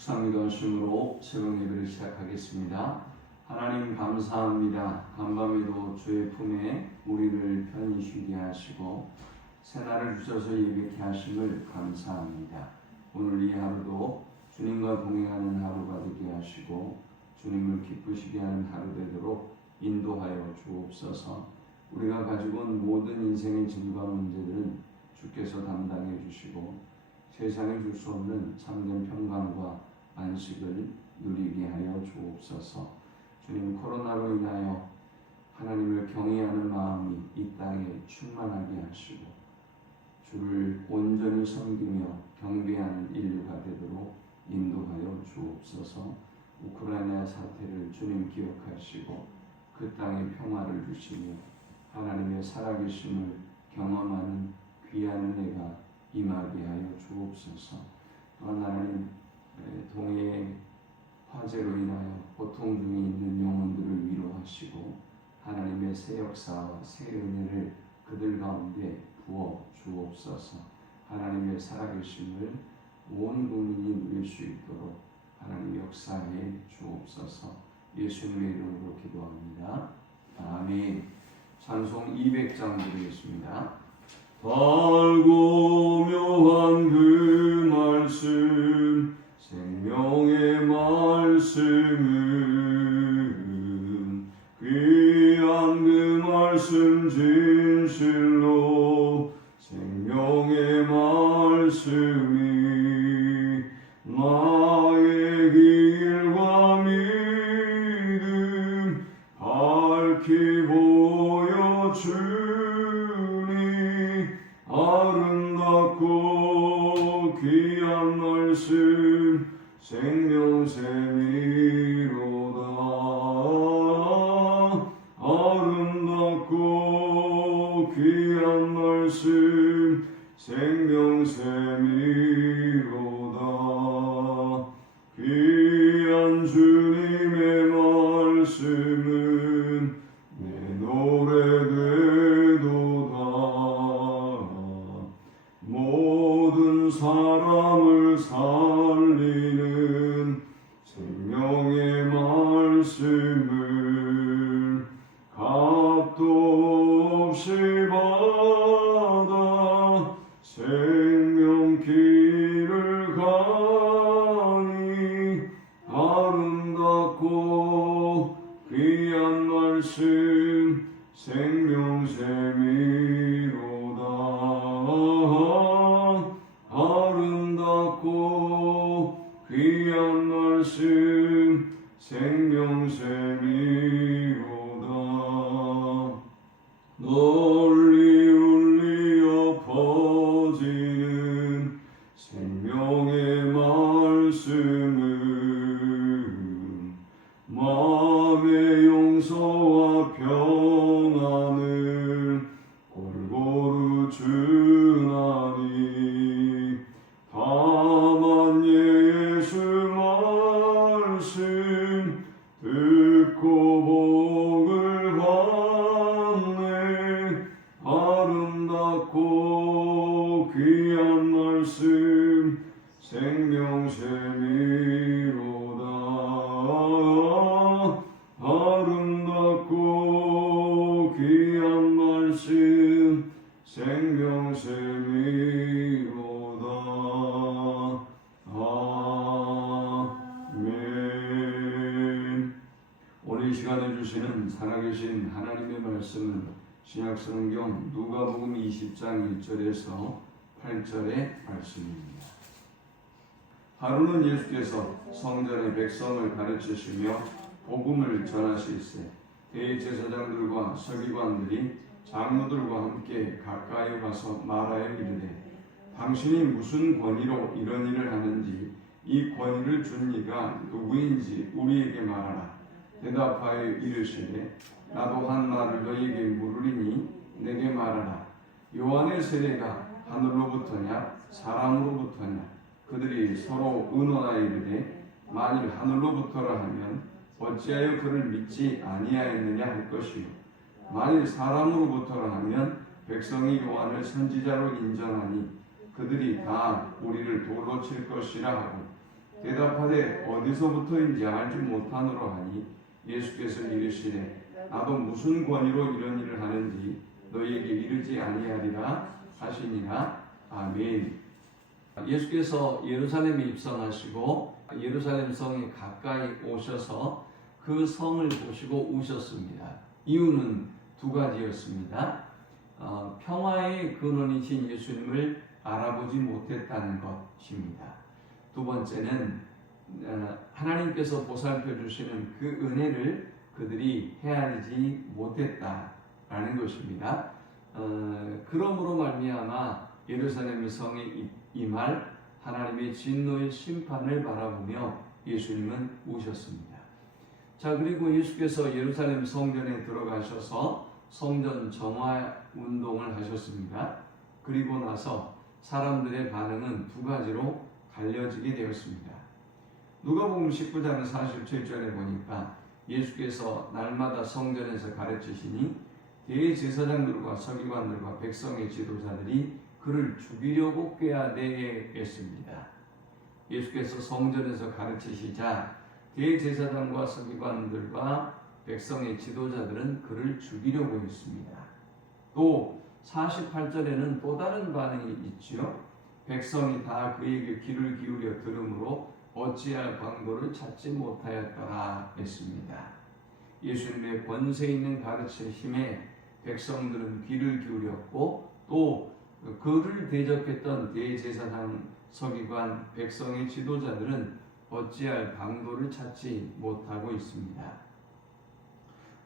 묵상기도하심으로 새벽 예배를 시작하겠습니다. 하나님 감사합니다. 간밤에도 주의 품에 우리를 편히 쉬게 하시고 새날을 주셔서 예배케 하심을 감사합니다. 오늘 이 하루도 주님과 동행하는 하루가 되게 하시고 주님을 기쁘시게 하는 하루 되도록 인도하여 주옵소서. 우리가 가지고 온 모든 인생의 짐과 문제들은 주께서 담당해 주시고 세상에 줄 수 없는 참된 평강과 안식을 누리게 하여 주옵소서. 주님, 코로나로 인하여 하나님을 경외하는 마음이 이 땅에 충만하게 하시고 주를 온전히 섬기며 경배하는 인류가 되도록 인도하여 주옵소서. 우크라이나 사태를 주님 기억하시고 그 땅에 평화를 주시며 하나님의 살아계심을 경험하는 귀한 은혜가 임하게 하여 주옵소서. 또한 하나님, 동해의 화재로 인하여 고통 중에 있는 영혼들을 위로하시고 하나님의 새 역사와 새 은혜를 그들 가운데 부어 주옵소서. 하나님의 살아계심을 온 국민이 누릴 수 있도록 하나님 역사해 주옵소서. 예수님의 이름으로 기도합니다. 아멘. 찬송 200장 드리겠습니다. 달고 묘한 그 말씀, 생명의 말씀은 귀한 그 말씀 진실로 생명의 말씀이 나의 길과 믿음 밝히 보여주니 아름답고 귀한 말씀 생명샘이로다. 아름답고 귀한 말씀 생명샘이로다. 귀한 주님의 말씀은 내 노래 되도다. 모든 사람을 살리는 생명의 말씀을 값도 없이 받아 생명길을 가니 아름답고 귀한 말씀 생명샘이로다. 아름답고 귀한 말씀 생명샘이로다. 널리 울리어 퍼지는 생명의 말씀은 마음의 용서와 평안을 골고루 주나니 다만 예수 말씀 듣고 복을 받네. 아름답고 귀한 말씀 생명샘이로다. 아름답고 귀한 말씀 생명샘이로다. 아멘. 오늘 이 시간에 주시는 살아계신 하나님의 말씀은 신약성경 누가복음 20장 1절에서 8절의 말씀입니다. 하루는 예수께서 성전의 백성을 가르치시며 복음을 전하실세 대제사장들과 서기관들이 장로들과 함께 가까이 가서 말하여 이르되 당신이 무슨 권위로 이런 일을 하는지 이 권위를 준 이가 누구인지 우리에게 말하라. 대답하여 이르시되 나도 한 말을 너희에게 물으리니 내게 말하라. 요한의 세례가 하늘로부터냐 사람으로부터냐? 그들이 서로 의논하여 이르되 만일 하늘로부터라 하면 어찌하여 그를 믿지 아니하였느냐 할 것이요 만일 사람으로부터라 하면 백성이 요한을 선지자로 인정하니 그들이 다 우리를 돌로 칠 것이라 하고 대답하되 어디서부터인지 알지 못하노라 하니 예수께서 이르시되 나도 무슨 권위로 이런 일을 하는지 너희에게 이르지 아니하리라 하시니라. 아멘. 예수께서 예루살렘에 입성하시고 예루살렘 성에 가까이 오셔서 그 성을 보시고 우셨습니다. 이유는 두 가지였습니다. 평화의 근원이신 예수님을 알아보지 못했다는 것입니다. 두 번째는 하나님께서 보살펴 주시는 그 은혜를 그들이 헤아리지 못했다라는 것입니다. 그러므로 말미암아 예루살렘 성에 임할 하나님의 진노의 심판을 바라보며 예수님은 우셨습니다. 자, 그리고 예수께서 예루살렘 성전에 들어가셔서 성전 정화 운동을 하셨습니다. 그리고 나서 사람들의 반응은 두 가지로 갈려지게 되었습니다. 누가복음 19장 47절에 보니까 예수께서 날마다 성전에서 가르치시니 대제사장들과 서기관들과 백성의 지도자들이 그를 죽이려고 꾀하되었습니다. 예수께서 성전에서 가르치시자 대제사장과 서기관들과 백성의 지도자들은 그를 죽이려고 했습니다. 또 48절에는 또 다른 반응이 있지요. 백성이 다 그에게 귀를 기울여 들으므로 어찌할 방도를 찾지 못하였더라 했습니다. 예수님의 권세 있는 가르치심에 백성들은 귀를 기울였고 또 그를 대적했던 대제사장, 서기관, 백성의 지도자들은 어찌할 방도를 찾지 못하고 있습니다.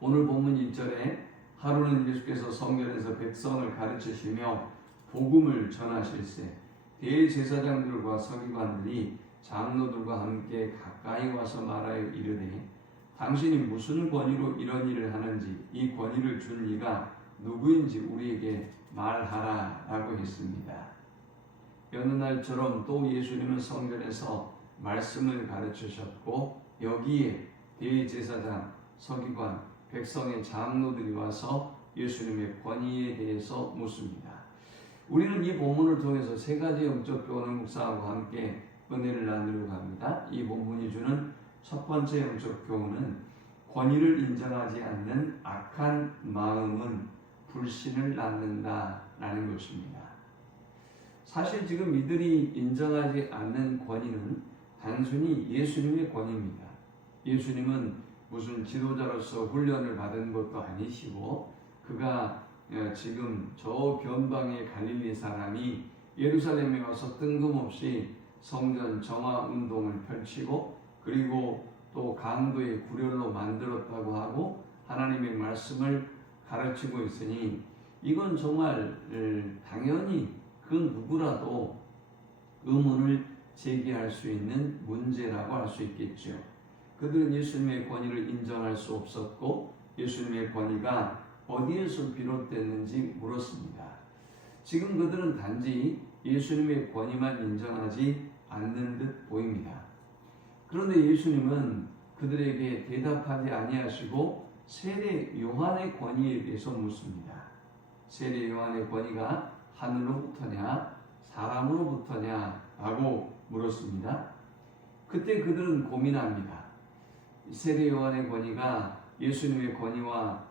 오늘 본문 1절에 하루는 예수께서 성전에서 백성을 가르치시며 복음을 전하실세 대제사장들과 서기관들이 장로들과 함께 가까이 와서 말하여 이르되 당신이 무슨 권위로 이런 일을 하는지 이 권위를 준 이가 누구인지 우리에게 말하라 라고 했습니다. 여느 날처럼 또 예수님은 성전에서 말씀을 가르치셨고 여기에 대제사장, 서기관, 백성의 장로들이 와서 예수님의 권위에 대해서 묻습니다. 우리는 이 본문을 통해서 세 가지 영적 교훈을 묵상하고 함께 은혜를 나누려고 합니다. 이 본문이 주는 첫 번째 영적 교훈은 권위를 인정하지 않는 악한 마음은 불신을 낳는다라는 것입니다. 사실 지금 이들이 인정하지 않는 권위는 단순히 예수님의 권위입니다. 예수님은 무슨 지도자로서 훈련을 받은 것도 아니시고 그가 지금 저 변방의 갈릴리 사람이 예루살렘에 와서 뜬금없이 성전 정화 운동을 펼치고 그리고 또 강도의 구렬로 만들었다고 하고 하나님의 말씀을 가르치고 있으니 이건 정말 당연히 그 누구라도 의문을 제기할 수 있는 문제라고 할 수 있겠죠. 그들은 예수님의 권위를 인정할 수 없었고 예수님의 권위가 어디에서 비롯됐는지 물었습니다. 지금 그들은 단지 예수님의 권위만 인정하지 않는 듯 보입니다. 그런데 예수님은 그들에게 대답하지 아니하시고 세례 요한의 권위에 대해서 묻습니다. 세례 요한의 권위가 하늘로부터냐 사람으로부터냐 라고 물었습니다. 그때 그들은 고민합니다. 세례 요한의 권위가 예수님의 권위와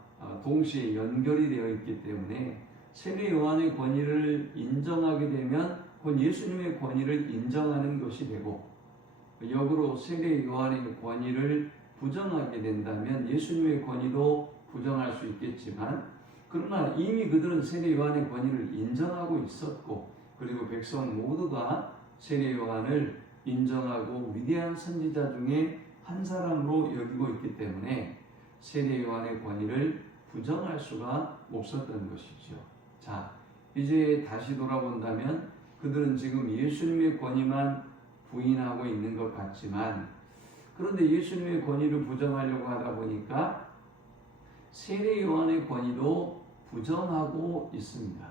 동시에 연결이 되어 있기 때문에 세례 요한의 권위를 인정하게 되면 곧 예수님의 권위를 인정하는 것이 되고 역으로 세례 요한의 권위를 부정하게 된다면 예수님의 권위도 부정할 수 있겠지만 그러나 이미 그들은 세례 요한의 권위를 인정하고 있었고 그리고 백성 모두가 세례 요한을 인정하고 위대한 선지자 중에 한 사람으로 여기고 있기 때문에 세례 요한의 권위를 부정할 수가 없었던 것이죠. 자, 이제 다시 돌아본다면 그들은 지금 예수님의 권위만 부인하고 있는 것 같지만 그런데 예수님의 권위를 부정하려고 하다 보니까 세례 요한의 권위도 부정하고 있습니다.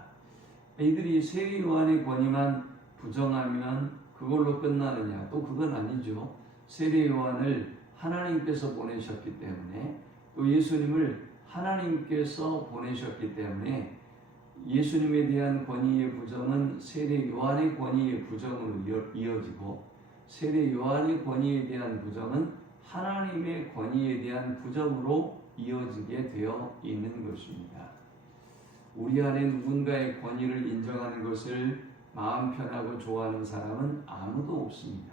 이들이 세례 요한의 권위만 부정하면 그걸로 끝나느냐? 또 그건 아니죠. 세례 요한을 하나님께서 보내셨기 때문에 또 예수님을 하나님께서 보내셨기 때문에 예수님에 대한 권위의 부정은 세례 요한의 권위의 부정으로 이어지고 세례 요한의 권위에 대한 부정은 하나님의 권위에 대한 부정으로 이어지게 되어 있는 것입니다. 우리 안에 누군가의 권위를 인정하는 것을 마음 편하고 좋아하는 사람은 아무도 없습니다.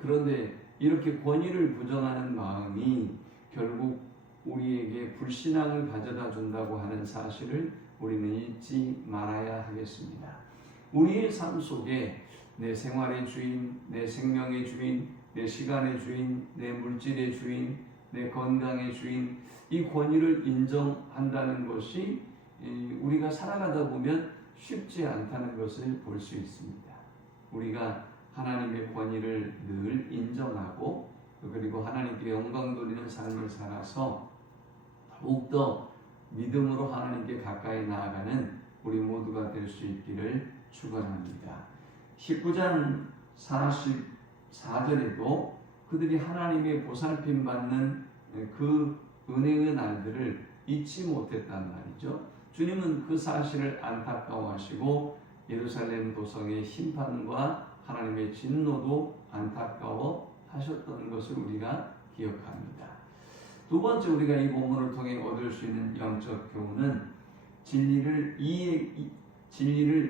그런데 이렇게 권위를 부정하는 마음이 결국 우리에게 불신앙을 가져다 준다고 하는 사실을 우리는 잊지 말아야 하겠습니다. 우리의 삶 속에 내 생활의 주인, 내 생명의 주인, 내 시간의 주인, 내 물질의 주인, 내 건강의 주인, 이 권위를 인정한다는 것이 우리가 살아가다 보면 쉽지 않다는 것을 볼 수 있습니다. 우리가 하나님의 권위를 늘 인정하고 그리고 하나님께 영광 돌리는 삶을 살아서 더욱더 믿음으로 하나님께 가까이 나아가는 우리 모두가 될 수 있기를 축원합니다. 19장 44절에도 그들이 하나님의 보살핌 받는 그 은혜의 날들을 잊지 못했단 말이죠. 주님은 그 사실을 안타까워하시고 예루살렘 도성의 심판과 하나님의 진노도 안타까워하셨던 것을 우리가 기억합니다. 두 번째 우리가 이 본문을 통해 얻을 수 있는 영적 교훈은 진리를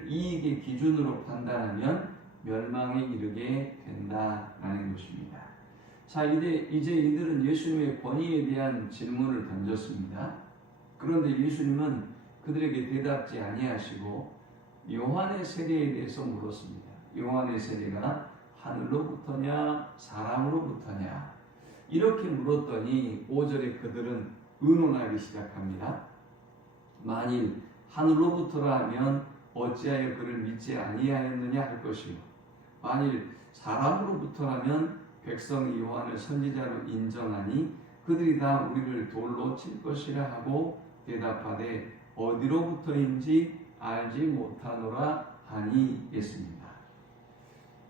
이익의 기준으로 판단하면 멸망에 이르게 된다라는 것입니다. 자, 이제 이들은 예수님의 권위에 대한 질문을 던졌습니다. 그런데 예수님은 그들에게 대답지 아니하시고 요한의 세례에 대해서 물었습니다. 요한의 세례가 하늘로부터냐 사람으로부터냐 이렇게 물었더니 5절에 그들은 의논하기 시작합니다. 만일 하늘로부터라면 어찌하여 그를 믿지 아니하였느냐 할 것이요 만일 사람으로부터라면 백성이 요한을 선지자로 인정하니 그들이 다 우리를 돌로 칠 것이라 하고 대답하되 어디로부터인지 알지 못하노라 하니 했습니다.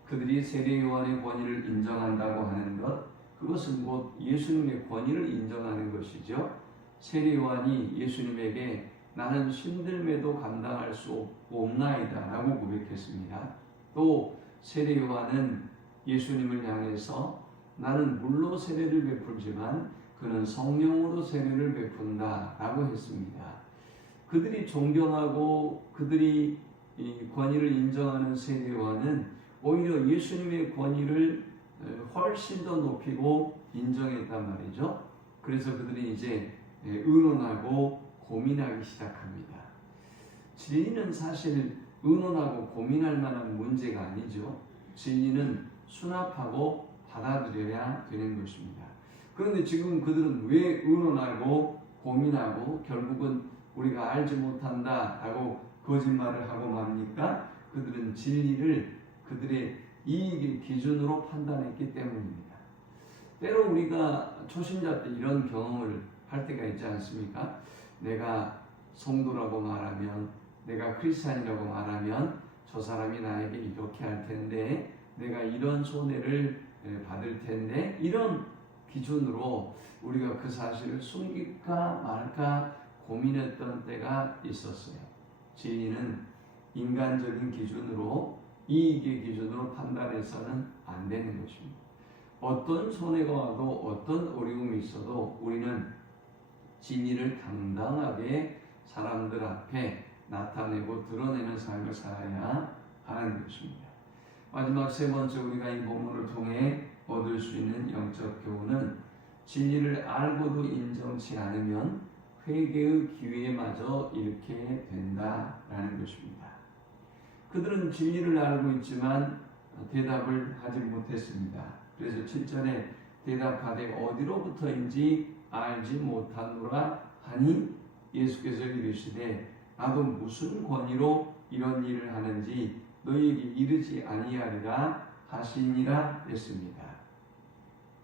그들이 세례 요한의 권위를 인정한다고 하는 것, 그것은 곧 예수님의 권위를 인정하는 것이죠. 세례 요한이 예수님에게 나는 신들매도 감당할 수 없나이다 라고 고백했습니다. 또 세례 요한은 예수님을 향해서 나는 물로 세례를 베풀지만 그는 성령으로 세례를 베푼다 라고 했습니다. 그들이 존경하고 그들이 이 권위를 인정하는 세례 요한은 오히려 예수님의 권위를 훨씬 더 높이고 인정했단 말이죠. 그래서 그들이 이제 의논하고 고민하기 시작합니다. 진리는 사실 의논하고 고민할 만한 문제가 아니죠. 진리는 수납하고 받아들여야 되는 것입니다. 그런데 지금 그들은 왜 의논하고 고민하고 결국은 우리가 알지 못한다라고 거짓말을 하고 말합니까? 그들은 진리를 그들의 이익의 기준으로 판단했기 때문입니다. 때로 우리가 초신자 때 이런 경험을 할 때가 있지 않습니까? 내가 성도라고 말하면, 내가 크리스찬이라고 말하면 저 사람이 나에게 이렇게 할 텐데, 내가 이런 손해를 받을 텐데, 이런 기준으로 우리가 그 사실을 숨길까 말까 고민했던 때가 있었어요. 진리는 인간적인 기준으로, 이익의 기준으로 판단해서는 안 되는 것입니다. 어떤 손해가 와도 어떤 어려움이 있어도 우리는 진리를 당당하게 사람들 앞에 나타내고 드러내는 삶을 살아야 하는 것입니다. 마지막 세 번째 우리가 이 본문을 통해 얻을 수 있는 영적 교훈은 진리를 알고도 인정치 않으면 회개의 기회마저 잃게 된다라는 것입니다. 그들은 진리를 알고 있지만 대답을 하지 못했습니다. 그래서 7절에 대답하되 어디로부터인지 알지 못하노라 하니 예수께서 이르시되 나도 무슨 권위로 이런 일을 하는지 너희에게 이르지 아니하리라 하시니라 했습니다.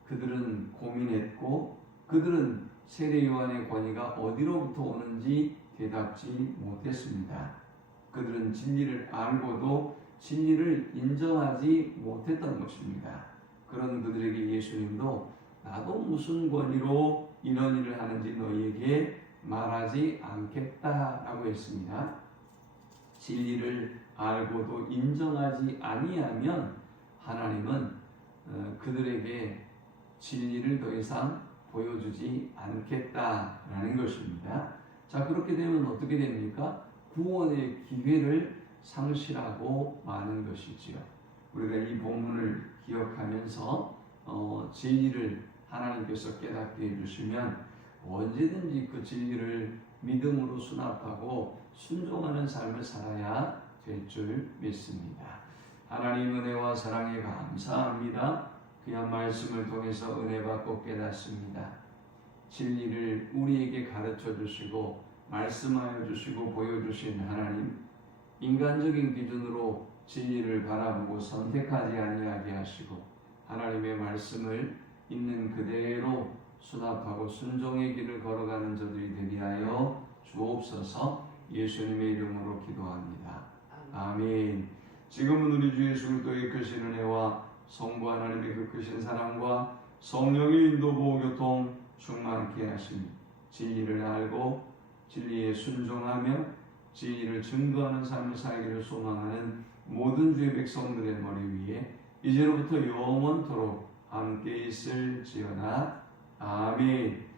그들은 고민했고 그들은 세례 요한의 권위가 어디로부터 오는지 대답지 못했습니다. 그들은 진리를 알고도 진리를 인정하지 못했던 것입니다. 그런 그들에게 예수님도 나도 무슨 권위로 이런 일을 하는지 너희에게 말하지 않겠다라고 했습니다. 진리를 알고도 인정하지 아니하면 하나님은 그들에게 진리를 더 이상 보여주지 않겠다라는 것입니다. 자, 그렇게 되면 어떻게 됩니까? 구원의 기회를 상실하고 마는 것이지요. 우리가 이 본문을 기억하면서 진리를 하나님께서 깨닫게 해주시면 언제든지 그 진리를 믿음으로 수납하고 순종하는 삶을 살아야 될 줄 믿습니다. 하나님 은혜와 사랑에 감사합니다. 그냥 말씀을 통해서 은혜 받고 깨닫습니다. 진리를 우리에게 가르쳐 주시고 말씀하여 주시고 보여주신 하나님, 인간적인 기준으로 진리를 바라보고 선택하지 아니하게 하시고 하나님의 말씀을 있는 그대로 수납하고 순종의 길을 걸어가는 저들이 되게 하여 주옵소서. 예수님의 이름으로 기도합니다. 아멘. 지금은 우리 주 예수 그리스도의 크신 은혜와 성부 하나님의 그 크신 사랑과 성령의 인도 보호 교통 충만케 하시니 진리를 알고 진리에 순종하며 진리를 증거하는 삶을 살기를 소망하는 모든 주의 백성들의 머리 위에 이제로부터 영원토록 함께 있을지어다. 아멘.